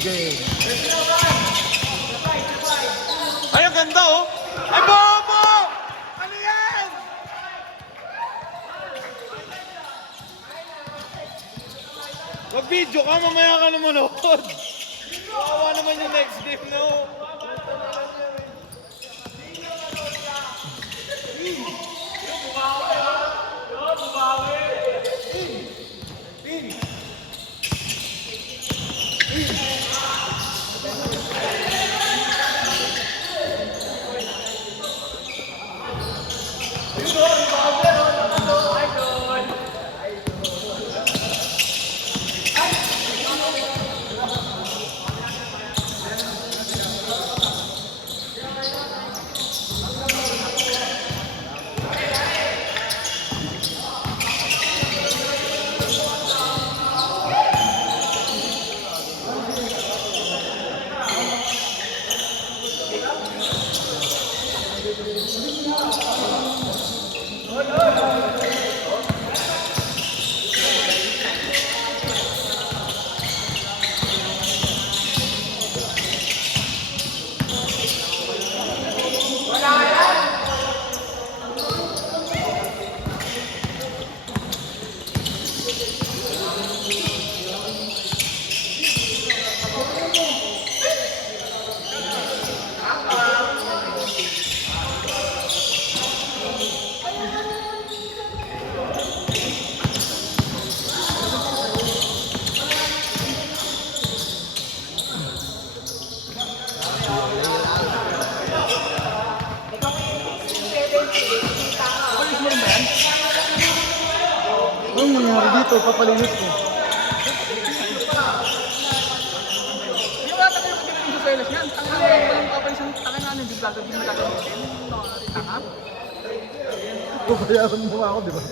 game. Ay, ang ganda oh! Ay, bobo! Ano yan? Mag-video ka, mamaya ka naman oh. Kawawa naman yung next game, no? Anong nangyari dito? Papalinis ko. Di ba tayo yung pinagin sa selos yan? Tanga na walang papansin. Tanga na hindi gagawin na gagawin. Tanga? Babayaran mo ako, di ba?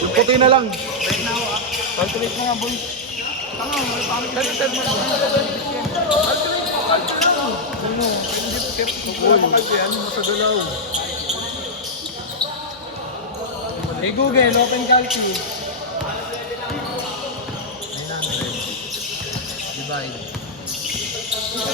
Yung puti na lang. Right now ah. Calculate mo nga, boy. Tanga mo. Calculate mo lang. Calculate mo. Calculate mo. Ano? Wala pa kalki yan. Masagalaw. Hey Google, open calculate. 900. Divide. 40.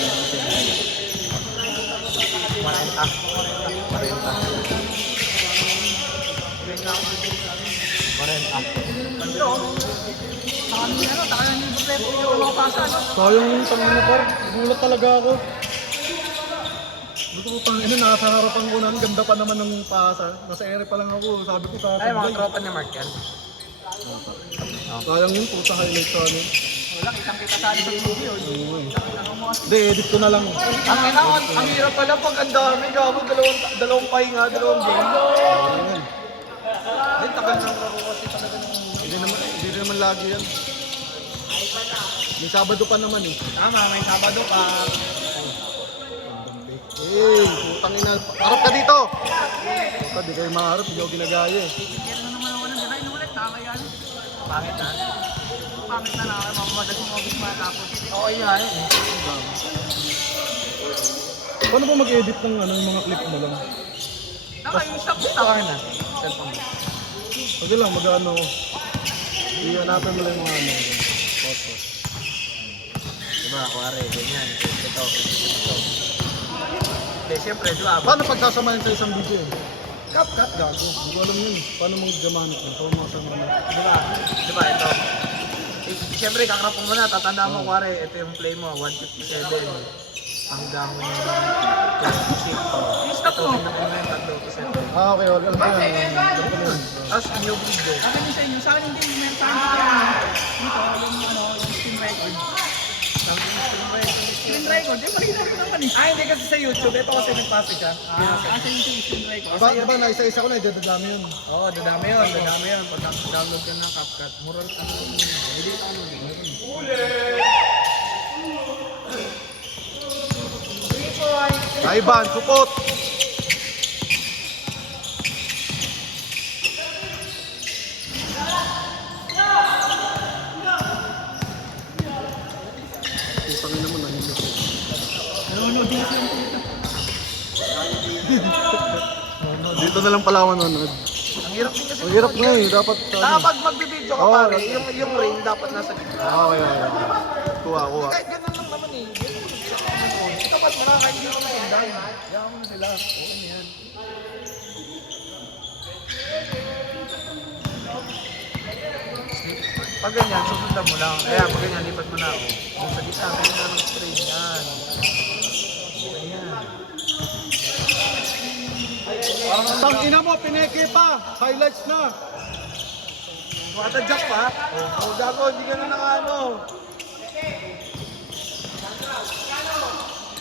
Sayang yung tangin na par. Gulat talaga ako. Gusto ko tangin na, nasa harapan ko na. Ganda pa naman ng pasa. Nasa ere pa lang ako. Sabi ko sa Ay, mga tropa ni Mark yan. sayang yun, puta highlight sa ano. Wala, kitang-kita sa akin sa video. Hindi, edit ko na lang. Ang hirap pala pag ang dami. Gabo, dalawang pahinga, dalawang game. Ayun. Ay, tagal ng laro kasi talaga ng... Hindi naman lagi yan. May Sabado pa naman eh. Tama, may Sabado pa. Eh, putang ina. Harap ka dito! Puta, di kayo maharap. Hindi ako ginagaya eh. Kaya naman ako ng gano'n, inulit, tama yan. Pangit na. Pangit na lang, mamamadas yung obis matapos. Okay yan. Paano ba mag-edit ng ano, yung mga clip mo lang? Naka-stop na. Cellphone. Sige lang, mag-ano. Ihanapin mo lang yung mga ano. Photo. Diba, kuwari, ganyan. Ito. Okay, siyempre, diba? Paano pagsasamahin sa isang video? Cut. Gago. Hindi ko alam yun. Paano mag-gamahan ito? Paano makasama na? Diba, ito. Siyempre, kakrap mo na, tatanda mo, kuwari, ito yung play mo, 157 hanggang 26. Yung stop mo. Ah, okay. Alam ko yan. Alam ko yun. Tapos, new video. Akin yung sa inyo, sa akin hindi, meron sa akin dito, yung screen record. Screen record, yung makikita ko naman eh. Ah, hindi kasi sa YouTube, ito kasi nagpasa siya. Sa YouTube, screen record. Ba, naisa-isa ko na, dadadami yun. Oo, dadami yun. Pag download ka ng CapCut, mura lang ano yun. Hindi ka ano. Kaiban, support! Putangin naman, nahimik. Nanonood din siya yung Dito na lang pala ako nanonood. Ang hirap din kasi. Ang hirap nga eh, dapat... Kapag magbibideo ka Oo, pare, okay. yung ring dapat nasa gitna. Okay. Kuha. Kahit ganun lang naman eh. Dapat mo na kahit hindi mo nasundan. Hayaan mo na sila. Okay na yan. Pag ganyan, susundan mo lang. Kaya pag ganyan, lipat mo na. Kung sa gitna, kung na ng spray. Yan. Ayan. Tang ina mo, pineke pa! Highlights na! Matadyak pa? Oo, Dago, hindi ka na naka-ano.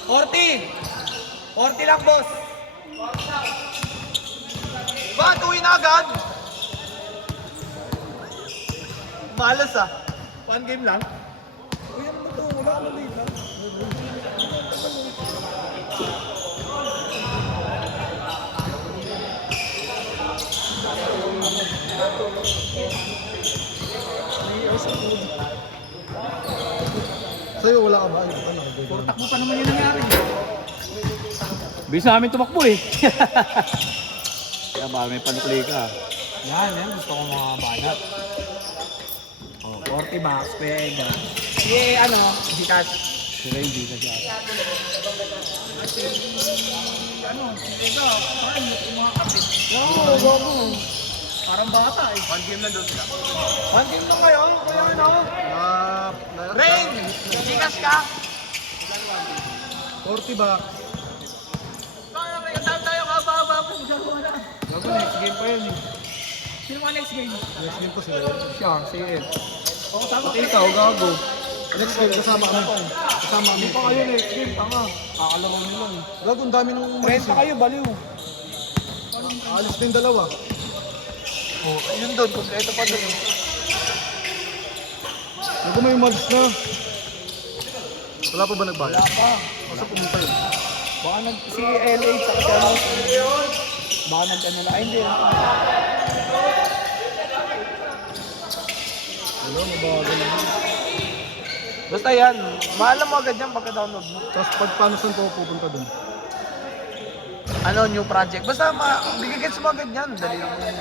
40! 40 lang, boss! Bakit uwi na agad? Malas ah. One game lang? Uy, ano ba ito? Wala ka dito. Sa'yo wala ka ba? Ano? Takbo pa naman yung nangyari. Bisa namin tumakbo eh. Kaya baka may panukli ka. Yan. Gusto ko mga banat. Oh, 40 bucks, pwede. Si Cash. Si Randy na siya. Oo. Parang bata eh. One game lang doon sila. One game lang kayo? Kaya ano? Rain! Gigas ka? 40 ba? Tayo ka ba? Gago, next game pa yun eh. Sino mga next game? Next game pa sila. Siya, si Ed. Oo, tama. Pati ikaw, gago. Next game, kasama kami. Kasama kami. Hindi pa kayo next game, tama. Kakalaro nila eh. Gago, ang dami nung... 30 kayo, baliw. Alis na yung dalawa. Oh, yun doon, kompleto pa doon. Gago, may mags na. Wala pa ba nagbayad? Wala pa. Basta pumunta yun. Baka si LA sa ano. Baka nag-ano na. Ay, hindi. Wala, mabagal na. Basta yan, maalam mo agad yan pagka-download mo. Tapos pag paano saan po pupunta dun? Ano, new project. Basta bigigits mo agad yan. Dali lang mo yan.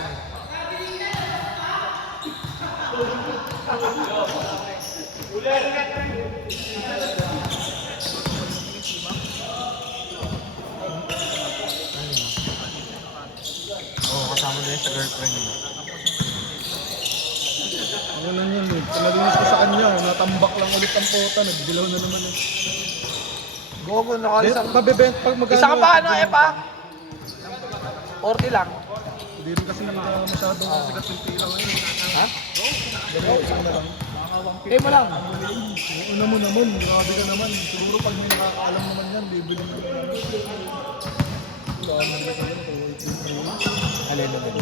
Oo, kasama na yun sa girlfriend mo. Ano na yun eh. Pinalinis ko sa kanya. Natambak lang ulit ang pota. Nagdilaw na naman eh. Gogo, nakalisang... Pabibent pag magkano. Isa ka pa, ano, Epa? 40 lang. Hindi rin kasi masyadong sigat yung pila ngayon. Ha? Dalawa, isang na lang. Eh mo lang. Una mo naman, grabe ka naman. Siguro pag may nakakaalam naman yan, bibili mo naman. Wala naman na kayo, Alin naman.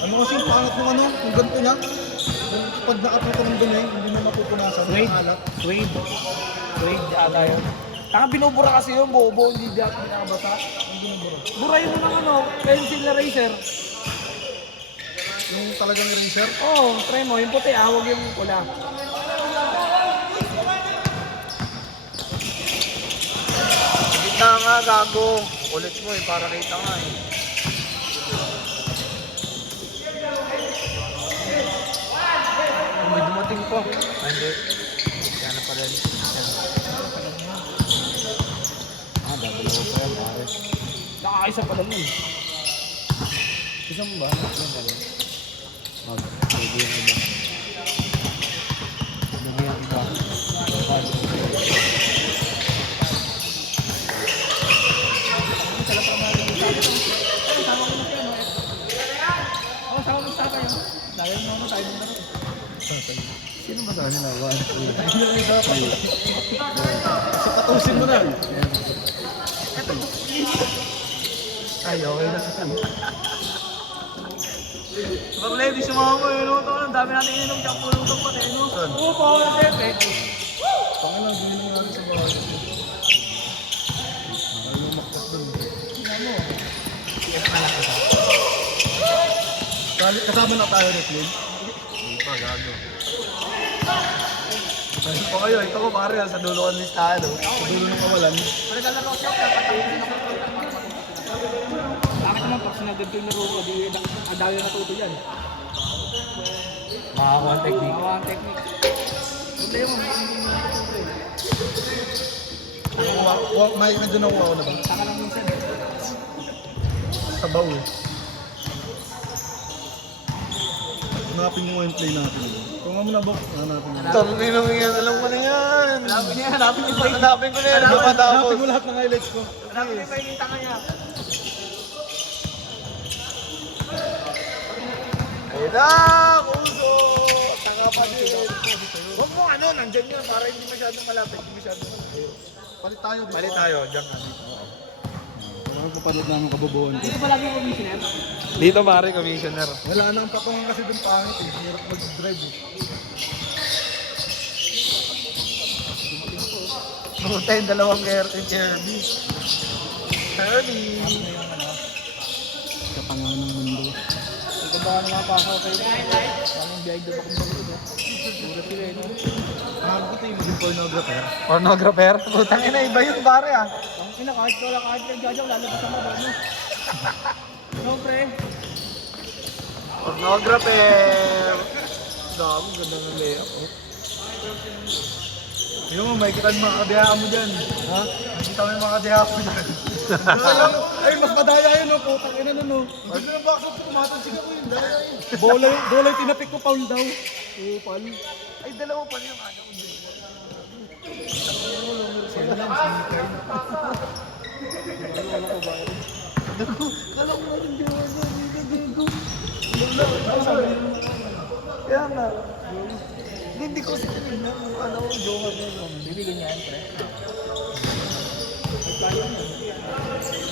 ano kasi yung pangat ng ano, yung ganito niya? Yung pag nakaputo ng dumi, hindi mo mapupunasan. Suede. Alat. Suede ata yun. Taka binubura kasi yun, bobo, hindi dati nakabasa. Burahin mo ng ano, pencil eraser. Yung talagang eraser. Oo, try mo, yung puti, huwag yung pula. Gitna nga, gago. Ulit mo eh, para kita nga eh. May dumating po. Hindi. Kaya na pa rin. Double O pa yan, pare. Nakakaisa pa lang yun. Isang ba? Yan ka rin. Pwede yung iba. Dami yung iba. Sino ba sa amin na? Kasi katusin mo na. Ay, okay na sa sana. Bakla, di sumama mo yun. Ang dami natin ininom dyan. Pulong itong pati, no? Oo, power step eh. Pangalan, hindi na nga rin sa bahay. Ay, lumaktak dun. Kasama na tayo rin, Flynn. Hindi pa, gago. O kayo, ito ko pare, sa dulo ng listahan. Sa dulo ng kawalan. Bakit naman, pag sinagad ko yung laro ko, di ang dami na natuto yan. Makakuha ang technique. Makawa ang technique. Problema, may hindi mo natuto eh. May medyo nakuha na ba? Saka lang minsan. Sabaw eh. Hanapin mo yung play natin. Kung nga muna, Bok, hanapin mo. Tangin lang yan, alam ko na yan. Hanapin niya, hanapin niya. Hanapin ko na yan, Hanapin matapos. mo lahat ng highlights ko. Hanapin niya pa yung tanga niya. Ayun na, kuso! Tanga pa din. Huwag mo ano, nandyan yun para hindi masyadong malapit. Hindi masyadong Palit tayo. Balik tayo, dyan ka. Parang kapanood namin kabobohan ko. Dito pa lagi yung commissioner. Dito pare, commissioner. Wala na ang patungan kasi dun pangit eh. Hirap mag-drive eh. Puta yung dalawang Kirby. Kirby! Kapangan ng mundo. Ito ba ka naman pasok kayo? Parang biyay doon ako mag-uod. Mura sila eh, no? Mahal ko tayo maging pornographer. Pornographer? Putang ina, iba yun pare ah. Ang ina, kahit nagjajaw, lalabas ang mga no? No, pre. Pornographer! Dami, ganda ng layout. Yung mo, may kita yung mga kadehaan mo dyan. Ha? Nakita mo yung mga kadehaan mo dyan. Ay, mas madaya yun, no? Putang ina nun, no? Ang ganda ng backshoot ko, tumatansin ako yun. Daya yun. Bola yung tinapik ko, foul daw. Upal. Ay, dalawa pa yung ano ko. Sila lang, sinikay. Kala ko nga yung diwa niya, hindi ka Kaya nga. Hindi ko sila ano ko, jowa niya yun. Bibigyan niya yan, pre.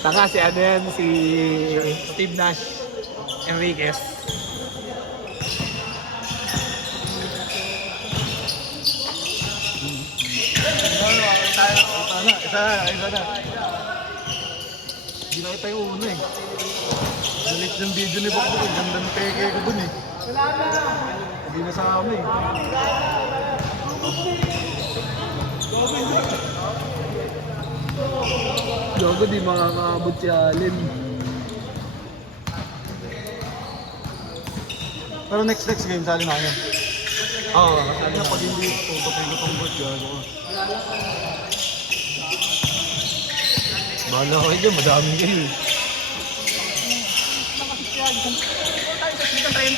Tanga si ano yan, si Steve Nash Enriquez. Isa na. Hindi nakita yung uno eh. Dalit ng video ni Bok, ang ganda ng peke ko dun eh. Hindi na sa amin eh. Gago, di makakaabot si Allen. Pero next game, sali na yun. Oo. Ano na pag hindi tutukin ko tong board yun. Bahala kayo dyan, madami kayo eh. Tayo sa season 30.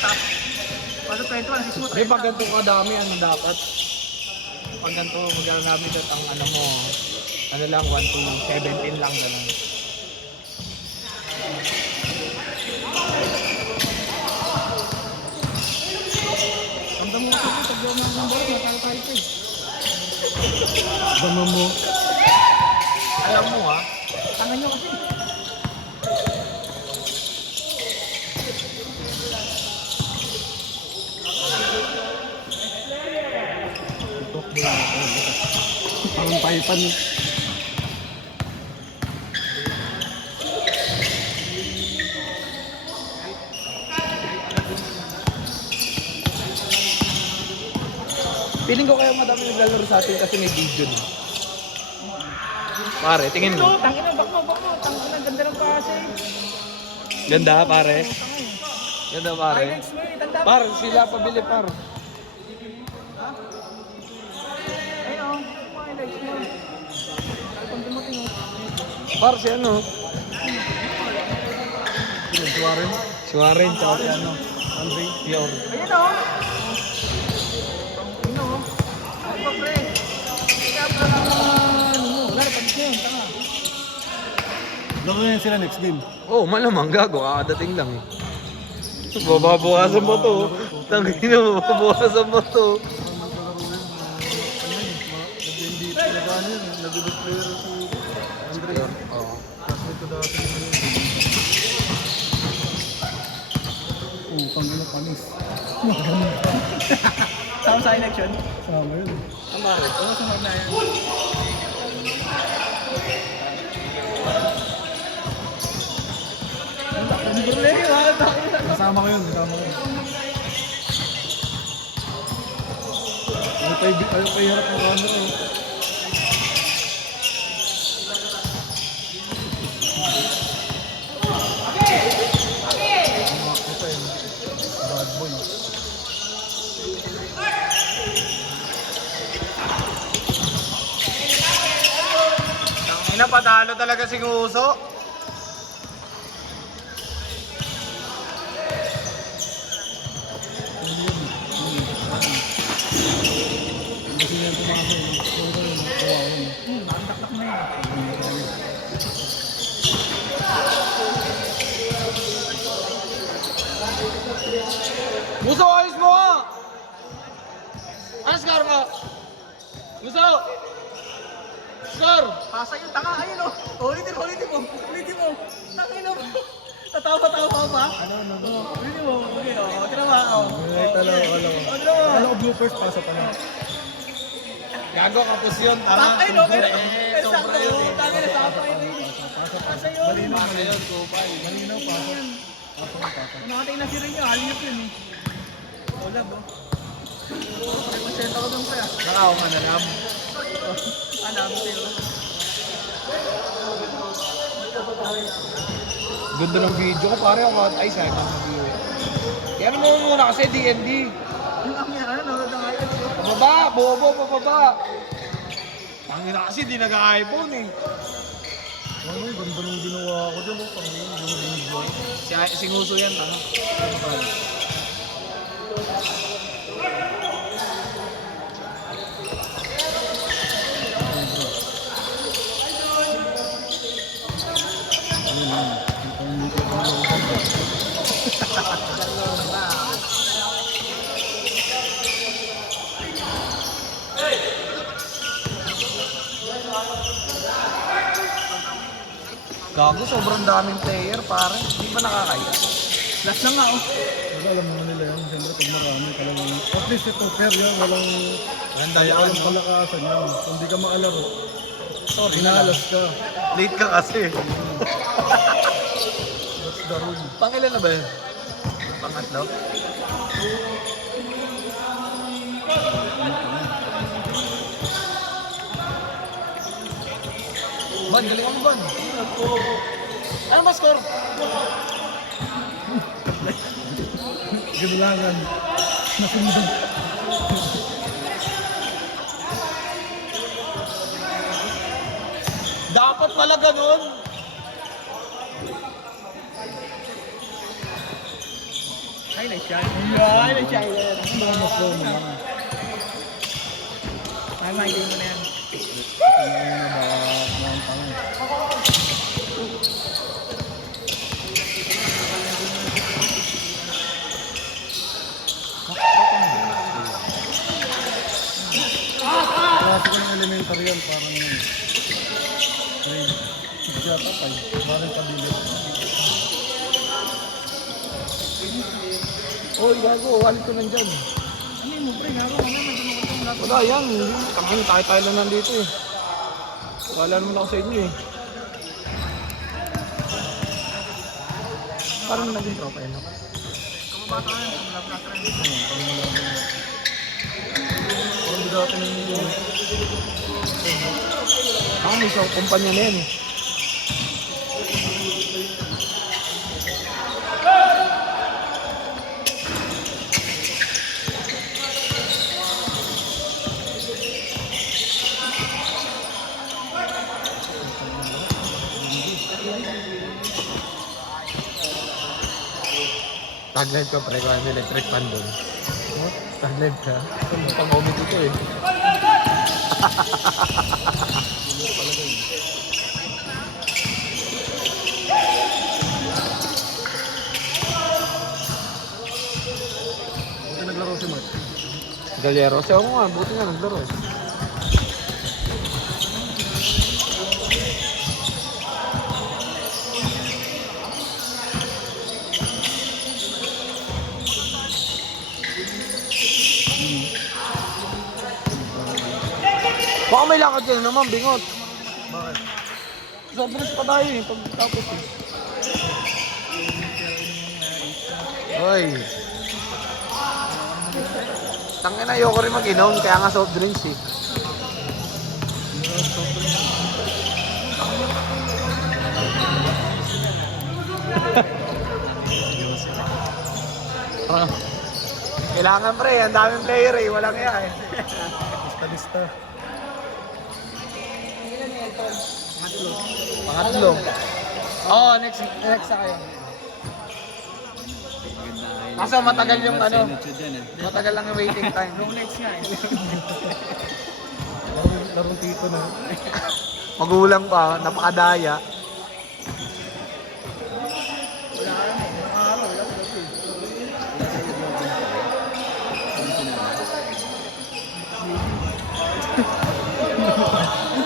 Paso 21, season May pag ganito kadami, ano dapat? Pag ganito, magkano namin dito ang ano mo, ano lang, 1 to 17 lang gano'n. Ang damo ko sa tagyaw ng number, matalo tayo eh. Dama mo. Alam mo ha, Tangan nyo kasi. Parang paipan eh. feeling ko kaya madami naglalaro sa atin kasi may video na. Pare, tingin mo. Tangin na, bak mo. Tangin na, ganda ng pase. Ganda pare. Ganda pare. Highlights mo eh, tanda mo. Par, sila pabili par. Ayun o, highlights mo. Kung dumating o. Par, si ano? Suwarin. Suarez, tsaka si ano? Andre. Yor. Ayun o. Ayun o. Ano ba pre? Kaya pa lang ano mo. Wala na pagkis yun, tanga. Laro na yan sila next game. Oh, malamang gago, kakadating lang eh. Bababawasan mo to. Tangin na, bababawasan mo to. Nag-MVP na ba yun? Nag-good player si Andre. Oo. Tapos ito dati. Pangino panis. Sama sa election. Sama yun. Ang bakit? Oo, sunod na yan. Ang burlero, ha? Kasama ko yun. Ano pa hirap ng camera eh. padalo talaga si Nguso. Kasi yan pumasok. Nakaktaktak na yun. Nguso, ayos mo ka! Ano score mo? Nguso! Score! Pasa yung tanga, ayun o. Ulitin mo. Tangin mo. Tatawa-tawa pa. Ano? Ulitin mo. Okay, o. Tinawa, o. Ay, talaga, alam ko. Ano? Alam ko bloopers, pasok pa na. Gago, kapos yun. Tama. Bakay, no? Pero sakto. Tangin na tapa yun. Pasa yun. Malinaw, Ayun, kupay. malinaw, pasok. Nakatay na si Rinyo. Haliyap yun eh. Ulag, o. May pasenta ko dun kaya. Nakaw ka na lang. Alam ko sa'yo. Ganda ng video ko, pare ako. Ay, sayang ng video. Kaya ano mo muna kasi DND. Yung ang yan, ano? Nangangayon ko. Pababa, bobo, pababa. Pangina kasi di nag-iPhone eh. Ano, ganda nung ginawa ko dyan. Panginoon, yung video. Si Nguso yan, tanga. Gago, sobrang daming player, pare. Di ba nakakaya? Last lang nga, o. Wala, alam naman nila yan. Siyempre, pag marami talagang... At least ito, fair yan. Walang... Ganda Walang kalakasan yan. Kung di ka maalaro, inalas ka. Late ka kasi. That's the rule. Pangilan na ba yun? Pangatlo? Ban, galing ako ban. Ano ba score? Gibulangan. Nasundan. Dapat pala ganun. Highlight yan. Highlight yan. Ay, mahiling mo na yan. Klase ng elementary yan. Parang... Grade 6 yata pa. Parang pabilis. Oy, gago, walit ko nandyan. Ano mo, pre? Naro ka naman. Tulungan ko lahat. Wala yan, tangin tayo lang nandito eh. Wala naman ako sa inyo eh. Parang naging tropa yun ako. Kamabata ka yan. Kamabata ka yan. Parang bigatan ng nilo. Ako may isang kumpanya na yan eh. Tag-live ka pre, kung ano electric fan doon. Tag-live ka? Pang-comment ito eh. Buti naglaro si Mark. Galero, siya ako nga, buti nga naglaro eh. Baka may lakad ka na naman, bingot. Bakit? Sobrang pa tayo eh, pagkatapos eh. Hoy. Tangin na, ayoko rin mag-inom, kaya nga soft drinks eh. Kailangan pre, ang daming player eh, walang iya eh. Lista-lista. Pangatlo. Oo, next na kayo. Kaso matagal yung ano, matagal lang yung waiting time. Long legs nga eh. Larong tito na. Magulang pa, napakadaya.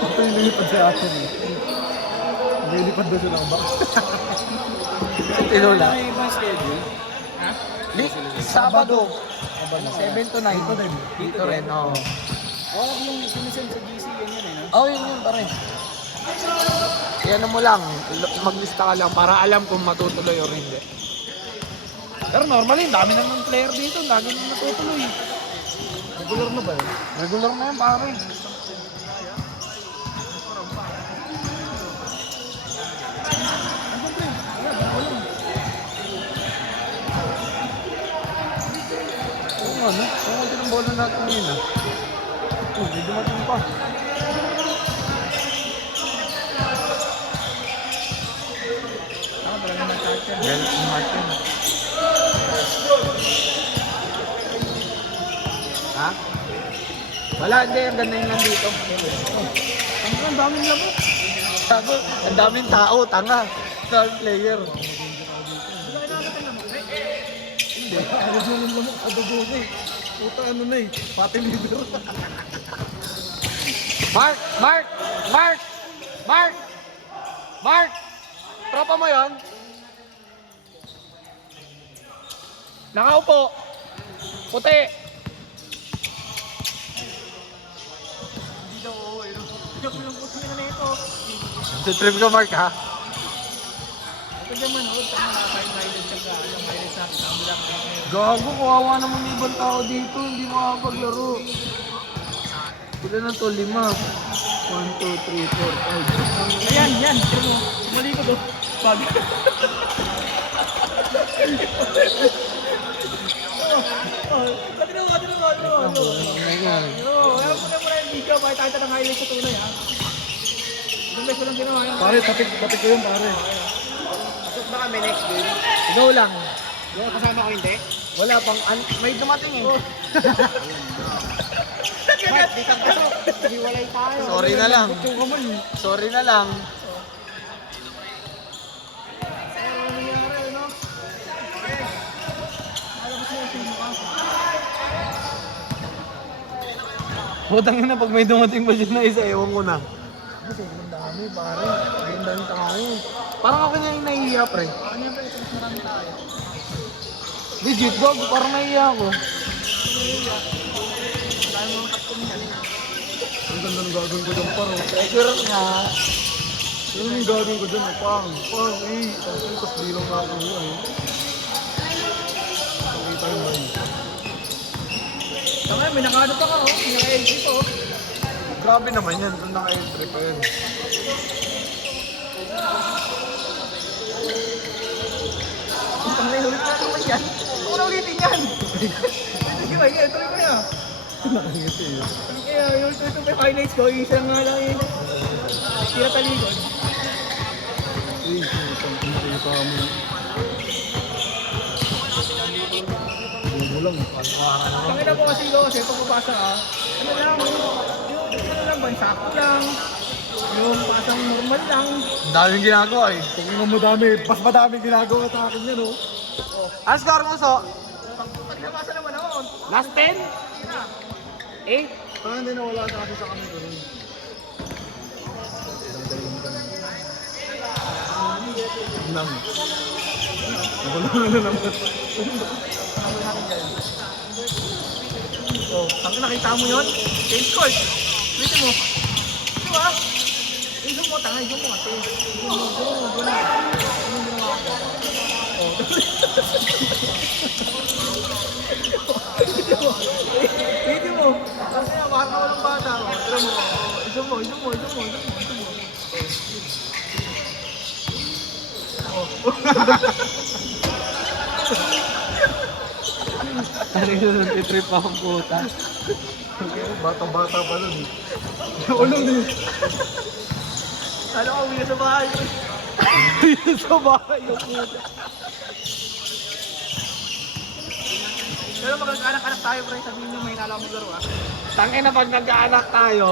Ito yung lilipad sa akin eh. Lilipad doon siya ng box. Tinula. May ibang schedule. Sabado. 7 to 9. Dito rin, oo. Oo, yung sinisend sa GC, yan yun eh, no? Oo, yun pare. Yan mo lang, maglista ka lang para alam kung matutuloy o hindi. Pero normally, dami nang ng player dito, lagi nang natutuloy. Regular na ba yun? Regular na yan, pare. Oo nga, no? Oo, ito ng bola natin ngayon, ah. Oh, may dumating pa. Ako talaga mag-catcher. Galit ni Martin. Ha? Wala, hindi. Ang ganda yung nandito. Ang daming labo. Sabi, ang daming tao, tanga. Star player. Hindi. Ano na lang lamok sa dugo na eh. Puta ano na eh. Pati leader. Mark! Mark! Mark! Mark! Mark! Tropa mo yon? Nakaupo. Puti. Hindi daw oo eh. Hindi ko yung puso na ito. Trip ko, Mark, ha? Ito dyan manood. Tama na tayo mileage siya. Yung mileage natin. Ang bilang na yun. Gago, kawawa naman yung ibang tao dito. Hindi makapaglaro. Pila na to, 5. 1, 2, 3, 4, 5. Ayan, yan. Tira mo. Mali ko to. Pag. Katino mo. Alam ko na muna yung video. Bakit tayo ng highlight sa tunay ha. Ilang beso lang ginawa yan. Pare, tapik ko yun pare. Pasok ba kami next game? Ikaw lang. Yung kasama ko hindi. Wala pang, may dumating eh. Mark, di kang pasok. Hiwalay tayo. Sorry na lang. Yung kamay. Sorry na lang. Ano nangyari, no? Alam ko siya yung mukha. Putang na pag may dumating pa dyan na isa, ewan ko na. Kasi ang dami pare. Ang dami tao. Parang ako niya yung nahihiya pre. Ano yung pre? Mas marami tayo. Legit dog, parang nahihiya ako. Tayo mga kapatid niya. Ang ganda ng gagawin ko dyan paro. Sure nga. Ano yung gagawin ko dyan? Pang, eh. Tapos bilang na ako yun eh. Pakita yung money. Tama, may nakano pa ka, oh. May naka-LG pa, oh. Grabe naman yan, kung naka-entry pa yun. Ang may ulit na naman yan. Huwag ko na ulitin yan. Sige ba, yan. Tuloy ko yan. Nakangiti eh. Kaya yung ito may highlights ko, isa nga lang yun. Tira talikod. Eh, putang kita mo. Bulang. Tangina po kasi ko, kasi pagpapasa ka, ano lang, yung ano lang, bansako lang. Yung pasang normal lang. Ang daming ginagawa eh. Kung mo dami, mas madami ginagawa sa akin yan, oh. Ano score mo, So? Pag nabasa naman ako, Last 10? tira. 8? Parang hindi nawala na kasi sa kami ko rin. Nam. Wala na naman. Oh, tangin nakita mo yun? Change court. Pwede mo. Di ba? Isong mo, tanga, isong mo kasi. Pwede mo. Kasi baka ka walang bata. Tira mo. Isong mo. Taring na nag-trip akong puta. Bata-bata pa nun. Ulo din. Ano ka, uwi na sa bahay. Sa bahay yung puta. Pero magkakanak-anak tayo, pre. Sabihin nyo, may nalaman mo laro, ah. Tangin na pag nagkaanak tayo,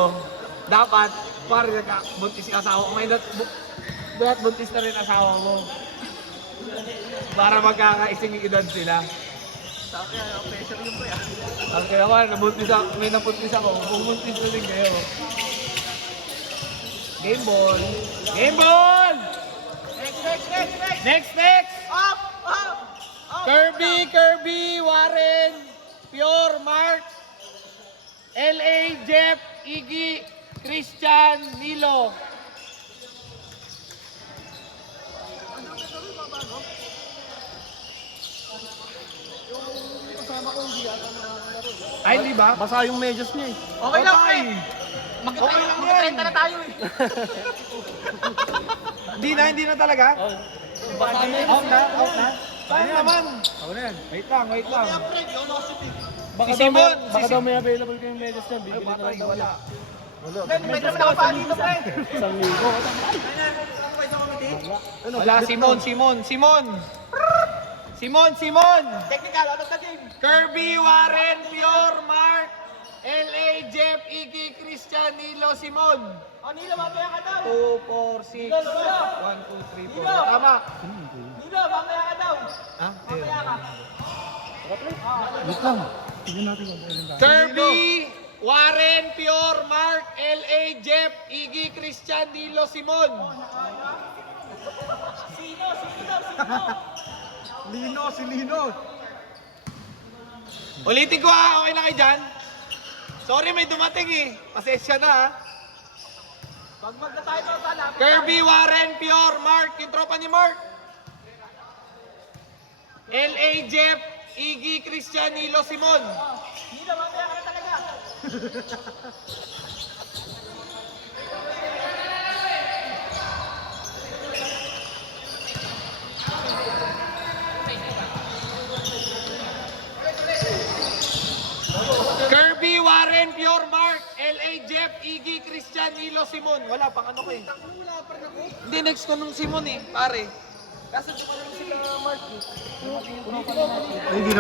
dapat pare buntis yung asawa ko. Ngayon, dapat buntis na rin asawa mo. Para magkakaising edad sila. Sabi, pressure yun, pre, ah. Ang kaya naman, may nabuntis ako, bumuntis na rin kayo. Game ball! Game ball! Next! Up! Up! Kirby, Warren, Pure, Mark, LA, Jeff, Iggy, Christian, Nilo. Ay, di ba? Basa yung medyas niya eh. Okay lang, pre. Mag-30 na tayo, eh. Hindi na talaga. Out na. Saan naman? Ako na yan. Wait lang. Baka Si Simon, baka daw may available kayong medyas niya. Bibili na lang daw. wala. May naman nakapaan dito, pre. 1,000. Wala, Simon! Technical, out of the game. Kirby, Warren, Pure, Mark, LA, Jeff, Iggy, Christian, Nilo, Simon. Nilo, mamaya ka daw. 2, 4, 6, 1, 2, 3, 4. Tama. Nilo, mamaya ka daw. Ha? Mamaya ka. Wait lang. Tignan natin kung ano tayo. Kirby, Warren, Pure, Mark, LA, Jeff, Iggy, Christian, Nilo, Simon. Lino, si Lino. Ulitin ko ha, okay na kayo dyan? Sorry, may dumating eh. Pasensya na ha. Pag na tayo, lapit. Kirby, Warren, Pure, Mark, yung tropa ni Mark. LA, Jeff, Iggy, Christian, Nilo, Simon. Nilo, mamaya ka na talaga. Kirby, Warren, Pure, Mark, LA, Jeff, Iggy, Christian, Nilo, Simon. Wala pang ano kayo. Hindi, next ko nung Simon eh, pare. Ay, hindi na